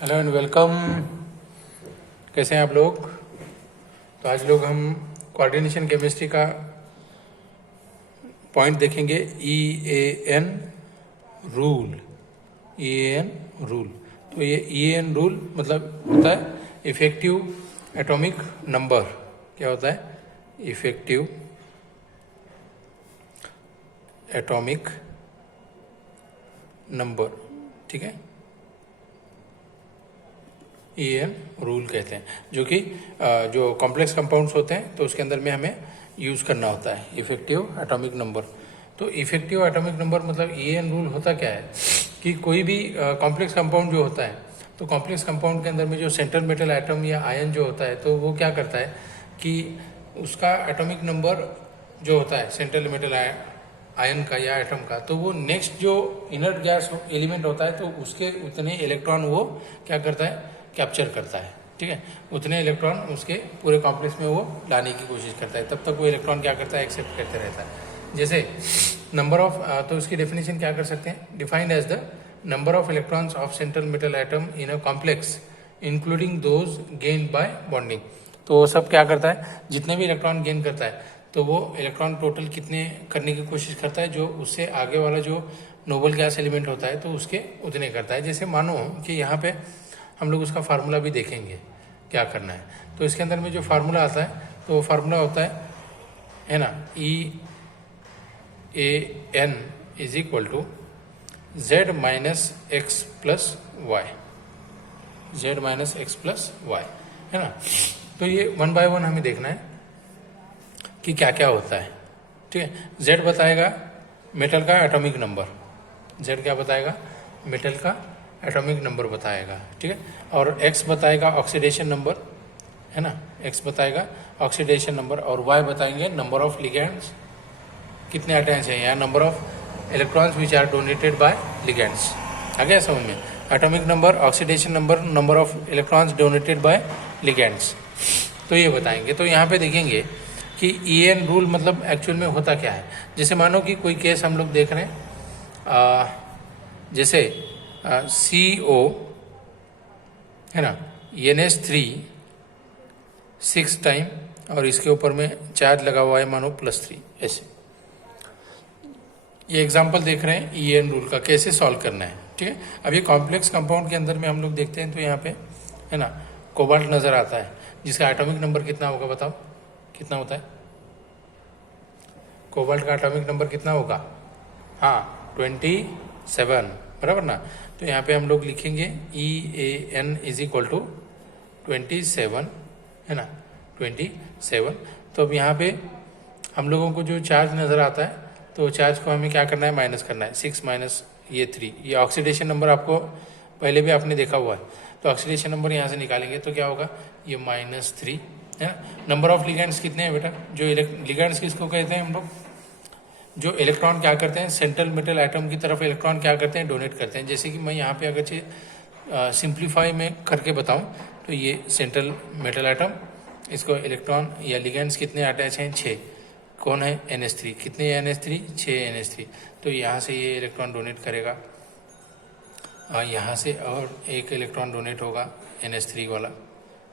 Hello and welcome. कैसे हैं आप लोग? तो आज लोग हम कोऑर्डिनेशन केमिस्ट्री का पॉइंट देखेंगे। EAN rule. EAN rule. तो ये EAN रूल मतलब होता है इफेक्टिव एटॉमिक नंबर। क्या होता है? Effective atomic number. ठीक है, EAN रूल कहते हैं, जो कि जो कॉम्प्लेक्स कंपाउंड्स होते हैं तो उसके अंदर में हमें यूज़ करना होता है इफेक्टिव एटॉमिक नंबर। तो इफेक्टिव एटॉमिक नंबर मतलब EAN रूल होता क्या है कि कोई भी कॉम्प्लेक्स कंपाउंड जो होता है, तो कॉम्प्लेक्स कंपाउंड के अंदर में जो सेंट्रल मेटल एटम या आयन जो होता है, तो वो क्या करता है कि उसका एटॉमिक नंबर जो होता है सेंट्रल मेटल आयन का या एटम का, तो वो नेक्स्ट जो इनर्ट गैस एलिमेंट होता है तो उसके उतने इलेक्ट्रॉन वो क्या करता है, कैप्चर करता है। ठीक है, उतने इलेक्ट्रॉन उसके पूरे कॉम्प्लेक्स में वो लाने की कोशिश करता है। तब तक वो इलेक्ट्रॉन क्या करता है, एक्सेप्ट करते रहता है। जैसे नंबर ऑफ, तो इसकी डेफिनेशन क्या कर सकते हैं, defined as the number of electrons of central metal atom in a complex including those gained by bonding. तो वो सब क्या करता है, जितने भी इलेक्ट्रॉन गेन करता है तो वो इलेक्ट्रॉन टोटल कितने करने की कोशिश करता है, जो उससे आगे वाला जो नोबल गैस एलिमेंट होता है तो उसके उतने करता है। जैसे मानो कि यहाँ पे हम लोग उसका फार्मूला भी देखेंगे क्या करना है। तो इसके अंदर में जो फार्मूला आता है तो वो फार्मूला होता है ना, EAN is equal to Z minus x plus y. Z minus x plus y है ना। तो ये वन बाय वन हमें देखना है कि क्या क्या होता है। ठीक है, Z बताएगा मेटल का एटॉमिक नंबर। Z क्या बताएगा, मेटल का एटॉमिक नंबर बताएगा। ठीक है, और X बताएगा ऑक्सीडेशन नंबर, है ना, X बताएगा ऑक्सीडेशन नंबर, और Y बताएंगे नंबर ऑफ लिगेंड्स, कितने अटैच हैं, या number of electrons which are donated by ligands. आ गया समझ में? Atomic number, oxidation number, number of electrons donated by ligands, तो ये बताएंगे। तो यहाँ पे देखेंगे कि EAN रूल मतलब एक्चुअल में होता क्या है। जैसे मानो कि कोई केस हम लोग देख रहे हैं, जैसे CO है ना, NH3 6 टाइम, और इसके ऊपर में चार्ज लगा हुआ है मानो +3। ऐसे ये एग्जांपल देख रहे हैं EAN रूल का, कैसे सॉल्व करना है। ठीक है, अब ये कॉम्प्लेक्स कंपाउंड के अंदर में हम लोग देखते हैं तो यहाँ पे है ना कोबाल्ट नज़र आता है, जिसका एटॉमिक नंबर कितना होगा, बताओ कितना होता है? कोबाल्ट का एटॉमिक नंबर कितना होगा? हाँ, 27, बराबर ना। तो यहाँ पे हम लोग लिखेंगे EAN इज इक्वल टू 27, है ना, 27। तो अब यहाँ पे हम लोगों को जो चार्ज नज़र आता है तो चार्ज को हमें क्या करना है, माइनस करना है। 6 माइनस ये 3, ये ऑक्सीडेशन नंबर आपको पहले भी आपने देखा हुआ है। तो ऑक्सीडेशन नंबर यहाँ से निकालेंगे तो क्या होगा, ये -3 है ना। नंबर ऑफ लिगेंड्स कितने हैं बेटा, जो लिगेंड्स किसको कहते हैं हम लोग, जो इलेक्ट्रॉन क्या करते हैं सेंट्रल मेटल एटम की तरफ इलेक्ट्रॉन क्या करते हैं, डोनेट करते हैं। जैसे कि मैं यहाँ पे अगर सिंप्लीफाई में करके बताऊँ तो ये सेंट्रल मेटल एटम, इसको इलेक्ट्रॉन या लिगेंड्स कितने अटैच हैं, 6। कौन है, NH3, कितने NH3, 6 NH3। तो यहाँ से ये इलेक्ट्रॉन डोनेट करेगा, यहाँ से और एक इलेक्ट्रॉन डोनेट होगा NH3 वाला।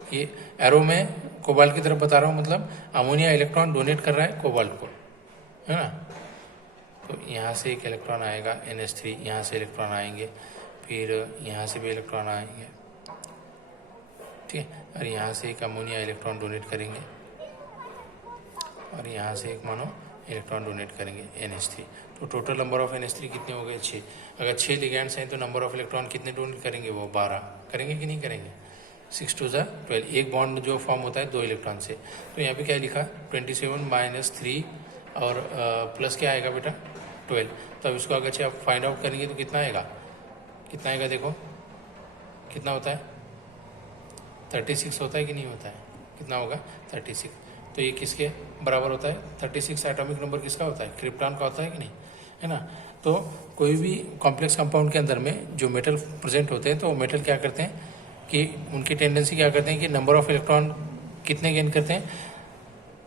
ये एरो में कोबाल्ट की तरफ बता रहा हूँ, मतलब अमोनिया इलेक्ट्रॉन डोनेट कर रहा है कोबाल्ट को, है ना। तो यहाँ से एक इलेक्ट्रॉन आएगा NH3, यहाँ से इलेक्ट्रॉन आएंगे, फिर यहाँ से भी इलेक्ट्रॉन आएंगे, ठीक है, और यहाँ से एक अमोनिया इलेक्ट्रॉन डोनेट करेंगे, और यहाँ से एक मानो इलेक्ट्रॉन डोनेट करेंगे NH3। तो टोटल नंबर ऑफ NH3 कितने हो गए, 6। अगर 6 लिगेंड्स हैं तो नंबर ऑफ इलेक्ट्रॉन कितने डोनेट करेंगे, वो 12 करेंगे कि नहीं करेंगे। 6 2 12, एक बॉन्ड जो फॉर्म होता है 2 इलेक्ट्रॉन से। तो यहाँ पे क्या लिखा, 27 माइनस 3 और प्लस क्या आएगा बेटा, 12। तो अब इसको अगर आप फाइंड आउट करेंगे तो कितना आएगा, कितना आएगा, देखो कितना होता है, 36 होता है कि नहीं होता है, कितना होगा, 36। तो ये किसके बराबर होता है, 36 एटॉमिक नंबर किसका होता है, क्रिप्टॉन का होता है कि नहीं, है ना। तो कोई भी कॉम्प्लेक्स कंपाउंड के अंदर में जो मेटल प्रेजेंट होते हैं तो वो मेटल क्या करते हैं कि उनकी टेंडेंसी क्या करते हैं कि नंबर ऑफ इलेक्ट्रॉन कितने गेन करते हैं,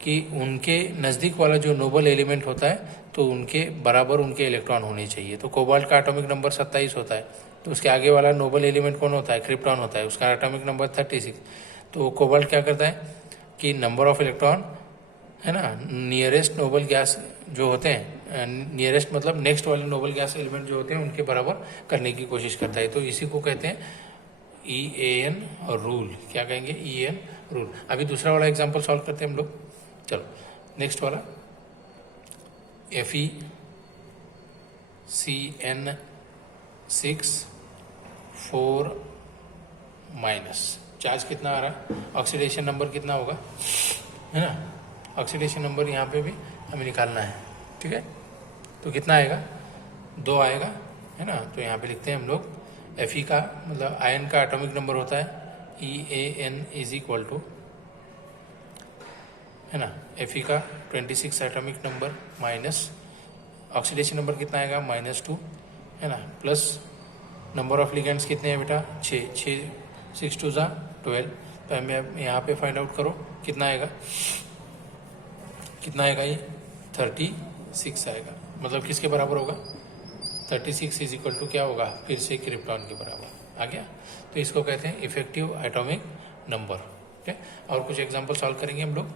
कि उनके नज़दीक वाला जो नोबल एलिमेंट होता है तो उनके बराबर उनके इलेक्ट्रॉन होने चाहिए। तो कोबाल्ट का एटॉमिक नंबर 27 होता है, तो उसके आगे वाला नोबल एलिमेंट कौन होता है? क्रिप्टॉन होता है, उसका एटॉमिक नंबर 36। तो कोबाल्ट क्या करता है कि नंबर ऑफ इलेक्ट्रॉन है ना, नियरेस्ट नोबल गैस जो होते हैं, नियरेस्ट मतलब नेक्स्ट वाले नोबल गैस एलिमेंट जो होते हैं उनके बराबर करने की कोशिश करता है। तो इसी को कहते हैं EAN रूल। क्या कहेंगे? EAN rule. अभी दूसरा वाला एग्जांपल सॉल्व करते हैं हम लोग। चलो नेक्स्ट वाला FeCN6 4 चार्ज कितना आ रहा है? ऑक्सीडेशन नंबर कितना होगा, है ना? ऑक्सीडेशन नंबर यहाँ पे भी हमें निकालना है, ठीक है? तो कितना आएगा? 2 आएगा, है ना? तो यहाँ पे लिखते हैं हम लोग Fe का मतलब आयन का एटॉमिक नंबर होता है EAN इज इक्वल टू, है ना, Fe का 26 atomic number minus oxidation number कितना आएगा? -2, है ना, प्लस नंबर ऑफ लिगेंड्स कितने हैं बेटा? 6 6 2 12। तो हमें यहाँ पे फाइंड आउट करो कितना आएगा, कितना आएगा? ये 36 आएगा। मतलब किसके बराबर होगा? 36 इज इक्वल टू क्या होगा? फिर से क्रिप्टॉन के बराबर आ गया। तो इसको कहते हैं इफेक्टिव एटॉमिक नंबर, ठीक है? और कुछ एग्जांपल सॉल्व करेंगे हम लोग।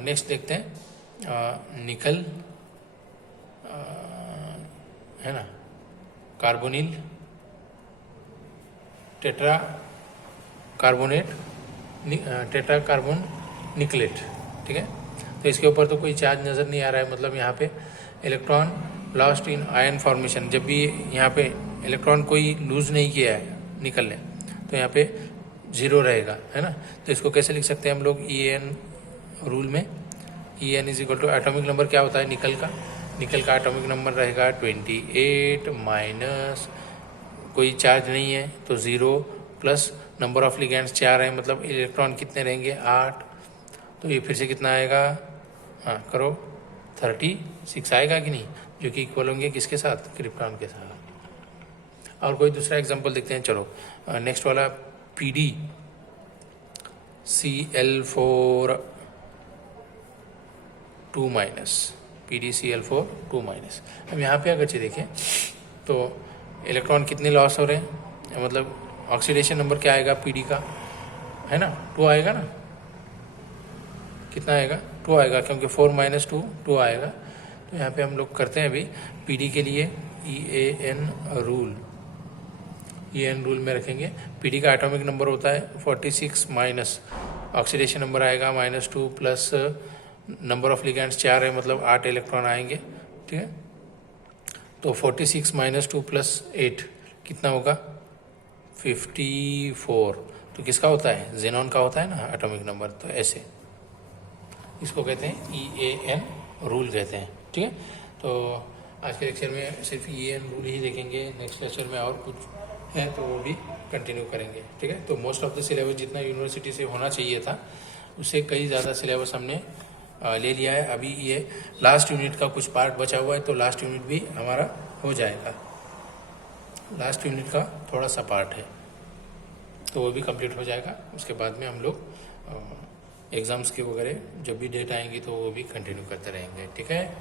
नेक्स्ट देखते हैं निकल, है ना, carbonyl, tetra carbonate, tetra carbon निकलेट, ठीक है? तो इसके ऊपर तो कोई चार्ज नज़र नहीं आ रहा है, मतलब यहाँ पे electron lost in ion formation. जब भी यहाँ पे इलेक्ट्रॉन कोई लूज नहीं किया है निकलने, तो यहाँ पे 0 रहेगा, है ना? तो इसको कैसे लिख सकते हैं हम लोग? EAN रूल में EAN is equal to atomic number क्या होता है निकल का? निकल का एटॉमिक नंबर रहेगा 28 माइनस कोई चार्ज नहीं है तो 0 प्लस नंबर ऑफ लिगेंड्स 4 है, मतलब इलेक्ट्रॉन कितने रहेंगे? 8। तो ये फिर से कितना आएगा? हाँ करो, 36 आएगा कि नहीं? जो कि इक्वल होंगे किसके साथ? क्रिप्टॉन के साथ। और कोई दूसरा एग्जांपल देखते हैं। चलो नेक्स्ट वाला PdCl4 2-, PdCl4 2-। अब यहाँ पे अगर देखें तो इलेक्ट्रॉन कितने लॉस हो रहे हैं, मतलब ऑक्सीडेशन नंबर क्या आएगा PD का, है ना? 2 आएगा ना? कितना आएगा? 2 आएगा, क्योंकि 4 - 2 2 आएगा। तो यहाँ पे हम लोग करते हैं अभी PD के लिए EAN रूल। EAN रूल में रखेंगे PD का एटॉमिक नंबर होता है 46 माइनस ऑक्सीडेशन नंबर आएगा -2 प्लस नंबर ऑफ लिगेंड्स 4 है, मतलब 8 इलेक्ट्रॉन आएंगे, ठीक है? तो 46 - 2 + 8 कितना होगा? 54। तो किसका होता है? जेनॉन का होता है ना एटॉमिक नंबर। तो ऐसे इसको कहते हैं EAN रूल कहते हैं, ठीक है? तो आज के लेक्चर में सिर्फ EAN रूल ही देखेंगे। नेक्स्ट लेक्चर में और कुछ है तो वो भी कंटिन्यू करेंगे, ठीक है? तो मोस्ट ऑफ द सिलेबस जितना यूनिवर्सिटी से होना चाहिए था उससे कई ज़्यादा सिलेबस हमने ले लिया है। अभी ये लास्ट यूनिट का कुछ पार्ट बचा हुआ है, तो लास्ट यूनिट भी हमारा हो जाएगा। लास्ट यूनिट का थोड़ा सा पार्ट है तो वो भी कंप्लीट हो जाएगा। उसके बाद में हम लोग एग्ज़ाम्स के वगैरह जब भी डेट आएंगी तो वो भी कंटिन्यू करते रहेंगे, ठीक है?